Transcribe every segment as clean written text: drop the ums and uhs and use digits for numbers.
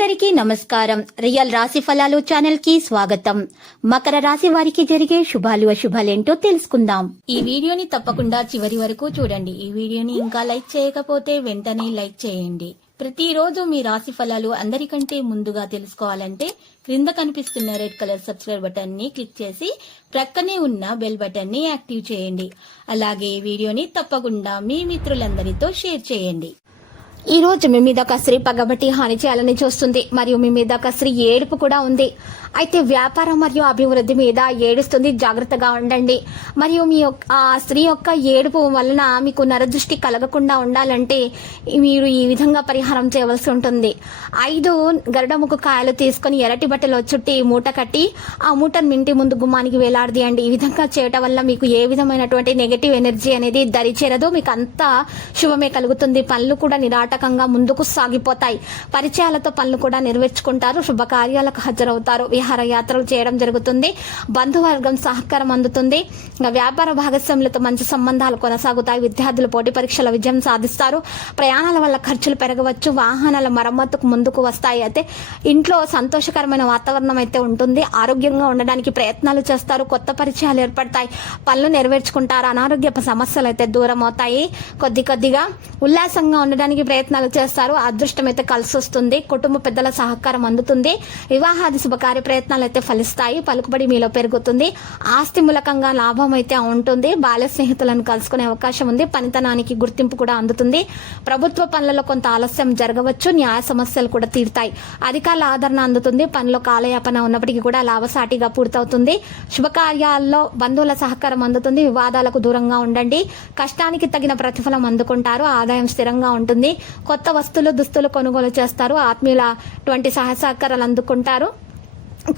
అందరికీ నమస్కారం. రియల్ రాశి ఫలాలు ఛానల్ కి స్వాగతం. మకర రాశి వారికి జరిగే శుభాలు అశుభాలేంటో తెలుసుకుందాం. ఈ వీడియోని తప్పకుండా చివరి వరకు చూడండి. ఈ వీడియోని ఇంకా లైక్ చేయకపోతే వెంటనే లైక్ చేయండి. ప్రతిరోజు మీ రాశి ఫలాలు అందరికంటే ముందుగా తెలుసుకోవాలంటే క్రింద కనిపిస్తున్న రెడ్ కలర్ సబ్స్క్రైబ్ బటన్ ని క్లిక్ చేసి ప్రక్కనే ఉన్న బెల్ బటన్ ని యాక్టివ్ చేయండి. అలాగే ఈ వీడియోని తప్పకుండా మీ మిత్రులందరితో షేర్ చేయండి. ఈ రోజు మీ మీద ఒక స్త్రీ పగబట్టి హాని చేయాలని చూస్తుంది మరియు మీ మీద ఒక స్త్రీ ఏడుపు కూడా ఉంది. అయితే వ్యాపారం మరియు అభివృద్ధి మీద ఏడుస్తుంది, జాగ్రత్తగా ఉండండి. మరియు మీ ఆ స్త్రీ యొక్క ఏడుపు వలన మీకు నరదృష్టి కలగకుండా ఉండాలంటే మీరు ఈ విధంగా పరిహారం చేయవలసి ఉంటుంది. 5 గరుడముకు కాయలు తీసుకుని ఎర్రటి బట్టలో చుట్టి మూట కట్టి ఆ మూటను ఇంటి ముందు గుమ్మానికి వేలాడదీయండి. ఈ విధంగా చేయటం వల్ల మీకు ఏ విధమైనటువంటి నెగటివ్ ఎనర్జీ అనేది దరిచేరదు, మీకు అంతా శుభమే కలుగుతుంది. పనులు కూడా నిరాటకంగా ముందుకు సాగిపోతాయి. పరిచయాలతో పనులు కూడా నెరవేర్చుకుంటారు. శుభకార్యాలకు హాజరవుతారు. విహార యాత్రలు చేయడం జరుగుతుంది. బంధువర్గం సహకారం అందుతుంది. వ్యాపార భాగస్వాములతో మంచి సంబంధాలు కొనసాగుతాయి. విద్యార్థులు పోటీ పరీక్షల విజయం సాధిస్తారు. ప్రయాణాల వల్ల ఖర్చులు పెరగవచ్చు. వాహనాల మరమ్మతుకు ముందుకు వస్తాయి. అయితే ఇంట్లో సంతోషకరమైన వాతావరణం అయితే ఉంటుంది. ఆరోగ్యంగా ఉండడానికి ప్రయత్నాలు చేస్తారు. కొత్త పరిచయాలు ఏర్పడతాయి. పనులు నెరవేర్చుకుంటారు. అనారోగ్య సమస్యలు అయితే దూరం అవుతాయి. కొద్దిగా ఉల్లాసంగా ఉండడానికి ప్రయత్నాలు చేస్తారు. అదృష్టం అయితే కలిసి వస్తుంది. కుటుంబ పెద్దల సహకారం అందుతుంది. వివాహాది శుభకార్య ప్రయత్నాలు అయితే ఫలిస్తాయి. పలుకుబడి మీలో పెరుగుతుంది. ఆస్తి మూలకంగా లాభం అయితే ఉంటుంది. బాల్య స్నేహితులను కలుసుకునే అవకాశం ఉంది. పనితనానికి గుర్తింపు కూడా అందుతుంది. ప్రభుత్వ పనులలో కొంత ఆలస్యం జరగవచ్చు. న్యాయ సమస్యలు కూడా తీరుతాయి. అధికారుల ఆదరణ అందుతుంది. పనిలో కాలయాపన ఉన్నప్పటికీ కూడా లాభసాటిగా పూర్తవుతుంది. శుభకార్యాల్లో బంధువుల సహకారం అందుతుంది. వివాదాలకు దూరంగా ఉండండి. కష్టానికి తగిన ప్రతిఫలం అందుకుంటారు. ఆదాయం స్థిరంగా ఉంటుంది. కొత్త వస్తువులు దుస్తులు కొనుగోలు చేస్తారు. ఆత్మీయులటువంటి సహాయ సహకారాలు అందుకుంటారు.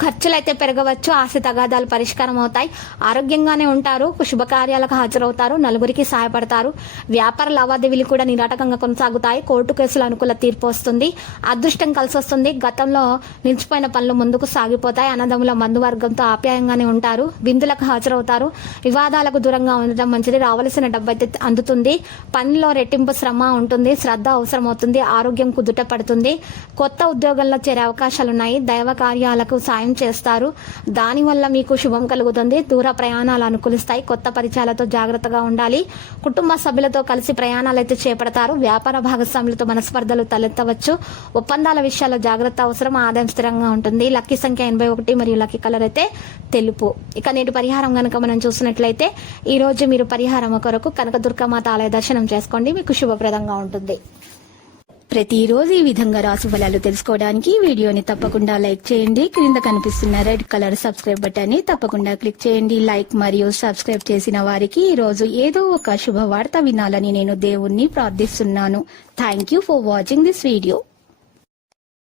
ఖర్చులు అయితే పెరగవచ్చు. ఆస్తి తగాదాలు పరిష్కారం అవుతాయి. ఆరోగ్యంగానే ఉంటారు. శుభకార్యాలకు హాజరవుతారు. నలుగురికి సహాయపడతారు. వ్యాపార లావాదేవీలు కూడా నిరాటకంగా కొనసాగుతాయి. కోర్టు కేసులు అనుకూల తీర్పు వస్తుంది. అదృష్టం కలిసి వస్తుంది. గతంలో నిలిచిపోయిన పనులు ముందుకు సాగిపోతాయి. అన్నదమ్ముల బంధువర్గంతో ఆప్యాయంగానే ఉంటారు. విందులకు హాజరవుతారు. వివాదాలకు దూరంగా ఉండడం మంచిది. రావలసిన డబ్బు అయితే అందుతుంది. పనిలో రెట్టింపు శ్రమ ఉంటుంది. శ్రద్ధ అవసరం అవుతుంది. ఆరోగ్యం కుదుట పడుతుంది. కొత్త ఉద్యోగంలో చేరే అవకాశాలున్నాయి. దైవ కార్యాలకు సాయం చేస్తారు. దానివల్ల మీకు శుభం కలుగుతుంది. దూర ప్రయాణాలు అనుకూలిస్తాయి. కొత్త పరిచయాలతో జాగ్రత్తగా ఉండాలి. కుటుంబ సభ్యులతో కలిసి ప్రయాణాలు అయితే చేపడతారు. వ్యాపార భాగస్వాములతో మనస్పర్ధలు తలెత్తవచ్చు. ఒప్పందాల విషయాల్లో జాగ్రత్త అవసరం. ఆదాయం స్థిరంగా ఉంటుంది. లక్కీ సంఖ్య 81 మరియు లక్కీ కలర్ అయితే తెలుపు. ఇక నేటి పరిహారం కనుక మనం చూసినట్లయితే ఈ రోజు మీరు పరిహారం కొరకు కనకదుర్గమాత ఆలయ దర్శనం చేసుకోండి. మీకు శుభప్రదంగా ఉంటుంది. ప్రతిరోజు ఈ విధంగా రాశి ఫలాలు తెలుసుకోవడానికి వీడియోని తప్పకుండా లైక్ చేయండి. క్రింద కనిపిస్తున్న రెడ్ కలర్ సబ్స్క్రైబ్ బటన్ ని తప్పకుండా క్లిక్ చేయండి. లైక్ మరియు సబ్స్క్రైబ్ చేసిన వారికి ఈ రోజు ఏదో ఒక శుభవార్త వినాలని నేను దేవుణ్ణి ప్రార్థిస్తున్నాను. Thank you for watching this video.